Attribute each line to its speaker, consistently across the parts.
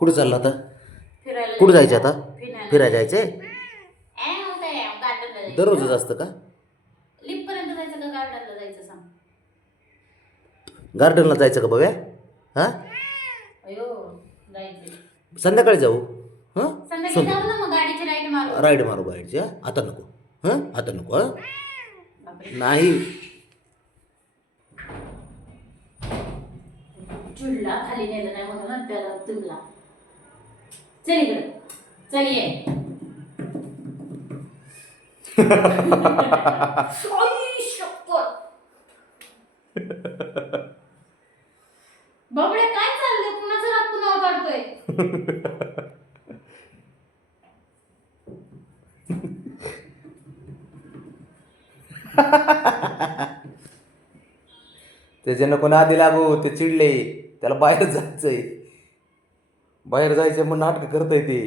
Speaker 1: कुठं चाललं आता? कुठं जायचं आता?
Speaker 2: फिरायला. ॲव, गार्डनला जायचं.
Speaker 1: दररोजच असतं का?
Speaker 2: जायचं गार्डनला जायचं सांग.
Speaker 1: गार्डनला जायचं का बघ्या? हां?
Speaker 2: अयो जायचं.
Speaker 1: संध्याकाळी जाऊ? हां?
Speaker 2: संध्याकाळी जाऊ ना मग गाडीची राईड मारू.
Speaker 1: राईड मारू बाहेरची हां? आता नको. हां? आता नको हां?
Speaker 2: बापरे.
Speaker 1: नाही.
Speaker 2: चिडला खाली नेलं नाही म्हणून त्याला चल इकडे चल ये बाबड्या काय चाललंय? कुणाचं राग कुणावर काढतोय
Speaker 1: लागू ते चिडले. त्याला बाहेर जायचंय. बाहेर जायचं मग नाटक करता ते.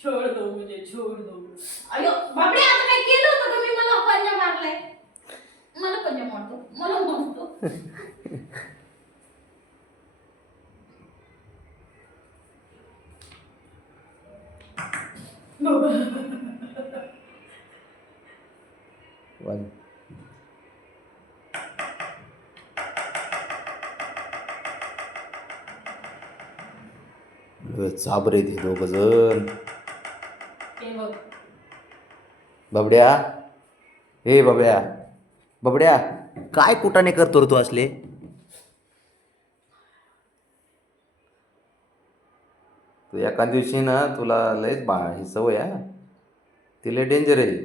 Speaker 2: छोड दो मुझे छोड दो अयो बाबडे आता काय केलं होतं मला पंजा मारलाय. मला पंजा मारतो. मला मारतो.
Speaker 1: चाबरे ते दोघ जण बबड्या. हे बबड्या. बबड्या काय कुटाने करतो तू असले? तू एका दिवशी ना तुला लयच बा ही सवय आहे. ती लय डेंजर आहे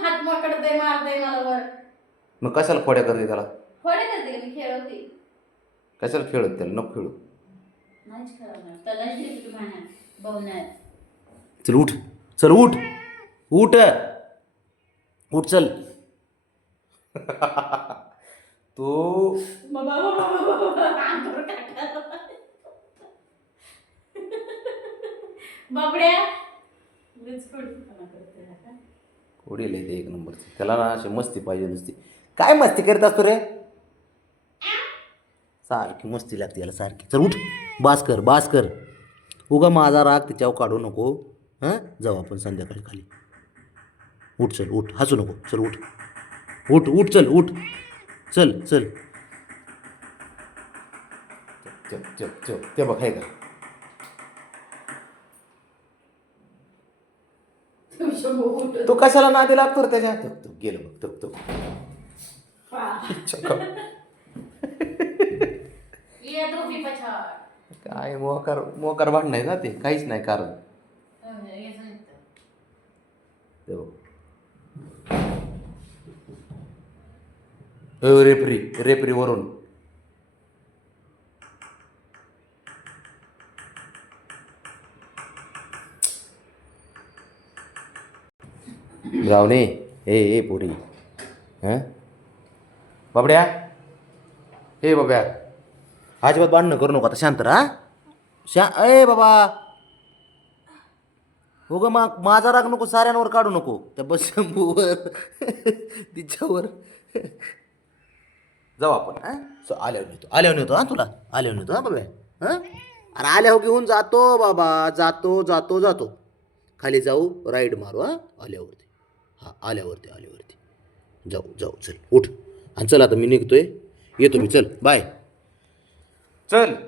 Speaker 2: हात मला वर.
Speaker 1: मग कशाला खोड्या करते त्याला?
Speaker 2: करते खेळवते.
Speaker 1: कशाला खेळत त्याला? नको खेळू.
Speaker 2: नाहीच त्यालाच
Speaker 1: चल उठ. चल उठ. उठ. उठ चल. तू
Speaker 2: बाबा. बाबड्या?
Speaker 1: उडील आहे ते एक नंबरची. त्याला ना अशी मस्ती पाहिजे नुसती. काय मस्ती करत असतो रे? सारखी मस्ती लागते याला सारखी. चल उठ. बास कर बास कर. उगा माझा राग त्याच्यावर काढू नको हां? जाऊ आपण संध्याकाळी खाली. उठ चल उठ. हसू नको. चल उठ. उठ उठ चल उठ. चल चल. चल चल चल. ते बघ आहे का
Speaker 2: तू
Speaker 1: कशाला नादी लागतो त्याच्या? तो तो गेलं बघ तो तो.
Speaker 2: ये धोबी पछाड.
Speaker 1: काय मोकार मोकार भांडण आहे ना ते काहीच नाही कारण
Speaker 2: हे सांगितलं.
Speaker 1: ते बघ. अ, रेफरी रेफरी वरून जावणे ए ए पोरी हं बाबड्या हे बाब्या अजिबात भांडणं करू नको आता शांत राहा. शा ए बाबा. हो ग मा माझा राग नको साऱ्यांवर काढू नको. त्या बस शंभूवर तिच्यावर. जाऊ आपण हां? सो आल्यावर नेतो आल्यावर नेतो हां तुला? आल्यावर नेतो हां बाबा? हां? अरे आल्यावर हो घेऊन जातो बाबा. जातो जातो जातो. खाली जाऊ राईड मारू हां? आल्यावरती. हां आल्यावरती आल्यावरती. जाऊ जाऊ चल उठ. आणि चल आता मी निघतोय. येतो मी चल बाय. चल.